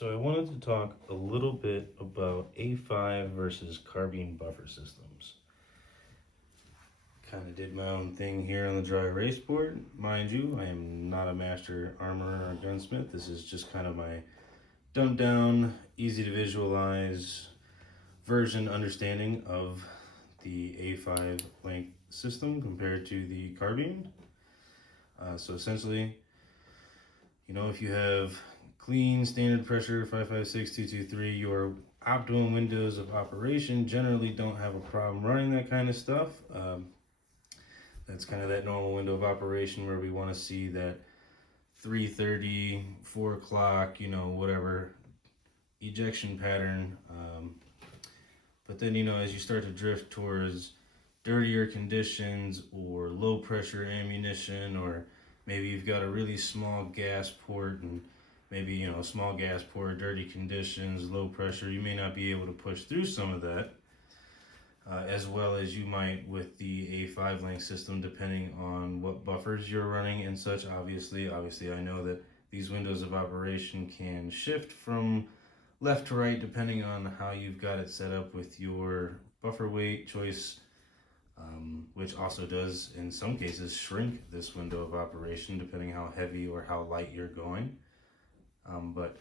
So I wanted to talk a little bit about A5 versus carbine buffer systems. Kind of did my own thing here on the dry erase board. Mind you, I am not a master armorer or gunsmith. This is just kind of my dumbed down, easy to visualize version understanding of the A5 length system compared to the carbine. So essentially, if you have clean standard pressure 5.56 your optimum windows of operation generally don't have a problem running that kind of stuff. That's kind of that normal window of operation where we want to see that 3:30, 4 o'clock, whatever ejection pattern. But then, as you start to drift towards dirtier conditions or low pressure ammunition, or maybe you've got a really small gas port and maybe, small gas port, dirty conditions, low pressure, you may not be able to push through some of that as well as you might with the A5 length system, depending on what buffers you're running and such. Obviously, I know that these windows of operation can shift from left to right depending on how you've got it set up with your buffer weight choice, which also does in some cases shrink this window of operation depending how heavy or how light you're going. But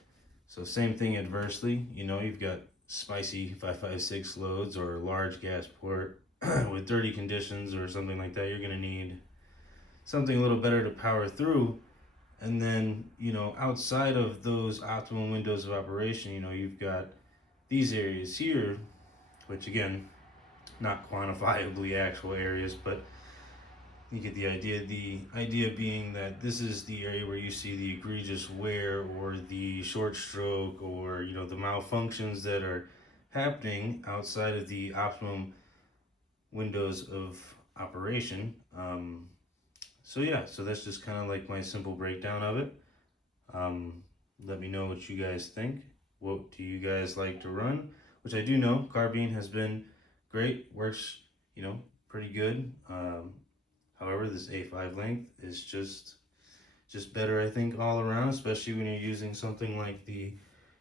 so same thing adversely, you've got spicy 5.56 loads or large gas port with dirty conditions or something like that. You're going to need something a little better to power through. And then, outside of those optimal windows of operation, you've got these areas here, which again, not quantifiably actual areas, but you get the idea. The idea being that this is the area where you see the egregious wear or the short stroke or, the malfunctions that are happening outside of the optimum windows of operation. So that's just kind of like my simple breakdown of it. Let me know what you guys think. What do you guys like to run? Which I do know carbine has been great, works, pretty good. However, this A5 length is just better, I think, all around, especially when you're using something like the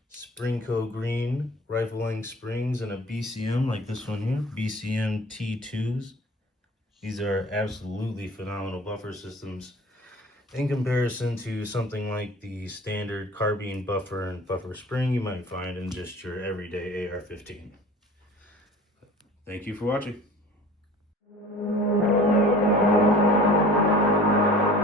Springco Green rifle length springs and a BCM like this one here, BCM T2s. These are absolutely phenomenal buffer systems in comparison to something like the standard carbine buffer and buffer spring you might find in just your everyday AR-15. Thank you for watching.